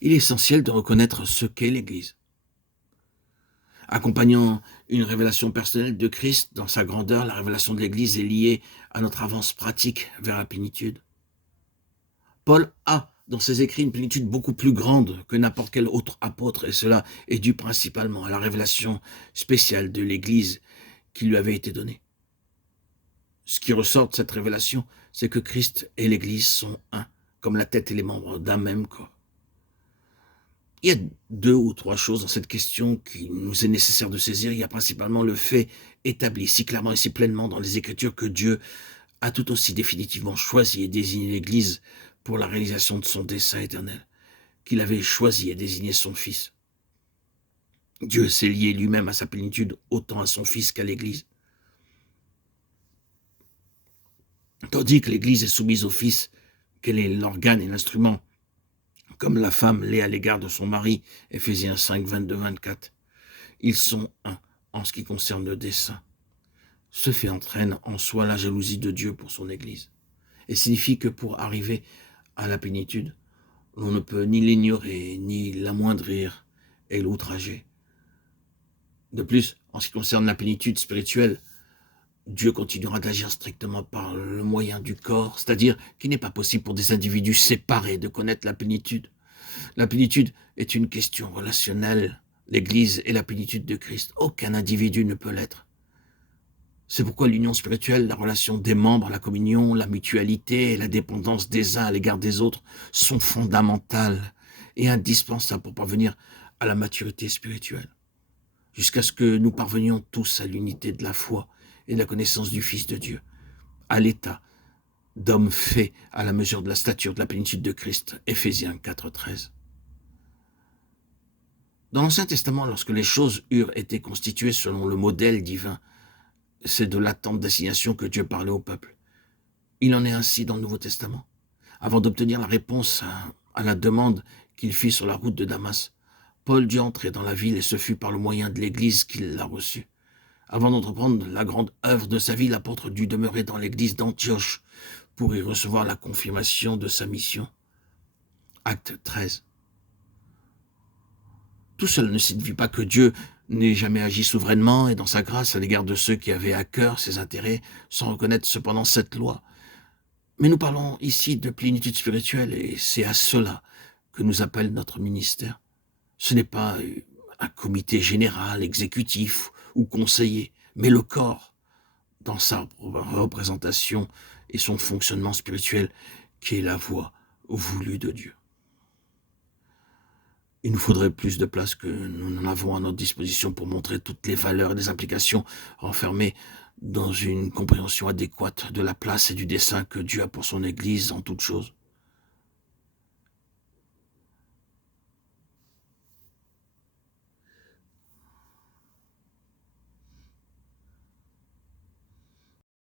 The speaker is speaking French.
il est essentiel de reconnaître ce qu'est l'Église. Accompagnant une révélation personnelle de Christ dans sa grandeur, la révélation de l'Église est liée à notre avance pratique vers la plénitude. Paul a, dans ses écrits, une plénitude beaucoup plus grande que n'importe quel autre apôtre, et cela est dû principalement à la révélation spéciale de l'Église qui lui avait été donnée. Ce qui ressort de cette révélation, c'est que Christ et l'Église sont un, comme la tête et les membres d'un même corps. Il y a deux ou trois choses dans cette question qu'il nous est nécessaire de saisir. Il y a principalement le fait établi si clairement et si pleinement dans les Écritures que Dieu a tout aussi définitivement choisi et désigné l'Église pour la réalisation de son dessein éternel, qu'il avait choisi et désigné son Fils. Dieu s'est lié lui-même à sa plénitude autant à son Fils qu'à l'Église. Tandis que l'Église est soumise au Fils, qu'elle est l'organe et l'instrument, comme la femme l'est à l'égard de son mari, Éphésiens 5, 22-24. Ils sont un en ce qui concerne le dessein. Ce fait entraîne en soi la jalousie de Dieu pour son Église et signifie que pour arriver à la plénitude, l'on ne peut ni l'ignorer, ni l'amoindrir et l'outrager. De plus, en ce qui concerne la plénitude spirituelle, Dieu continuera d'agir strictement par le moyen du corps, c'est-à-dire qu'il n'est pas possible pour des individus séparés de connaître la plénitude. La plénitude est une question relationnelle. L'Église est la plénitude de Christ. Aucun individu ne peut l'être. C'est pourquoi l'union spirituelle, la relation des membres, la communion, la mutualité et la dépendance des uns à l'égard des autres sont fondamentales et indispensables pour parvenir à la maturité spirituelle, jusqu'à ce que nous parvenions tous à l'unité de la foi et de la connaissance du Fils de Dieu, à l'état d'homme fait à la mesure de la stature de la plénitude de Christ, Éphésiens 4, 13. Dans l'Ancien Testament, lorsque les choses eurent été constituées selon le modèle divin, c'est de l'attente d'assignation que Dieu parlait au peuple. Il en est ainsi dans le Nouveau Testament. Avant d'obtenir la réponse à la demande qu'il fit sur la route de Damas, Paul dut entrer dans la ville et ce fut par le moyen de l'Église qu'il l'a reçu. Avant d'entreprendre la grande œuvre de sa vie, l'apôtre dut demeurer dans l'église d'Antioche pour y recevoir la confirmation de sa mission. Acte 13. Tout cela ne signifie pas que Dieu n'ait jamais agi souverainement et dans sa grâce à l'égard de ceux qui avaient à cœur ses intérêts, sans reconnaître cependant cette loi. Mais nous parlons ici de plénitude spirituelle et c'est à cela que nous appelle notre ministère. Ce n'est pas un comité général, exécutif ou conseiller, mais le corps, dans sa représentation et son fonctionnement spirituel, qui est la voie voulue de Dieu. Il nous faudrait plus de place que nous n'en avons à notre disposition pour montrer toutes les valeurs et les implications renfermées dans une compréhension adéquate de la place et du dessein que Dieu a pour son Église en toutes choses.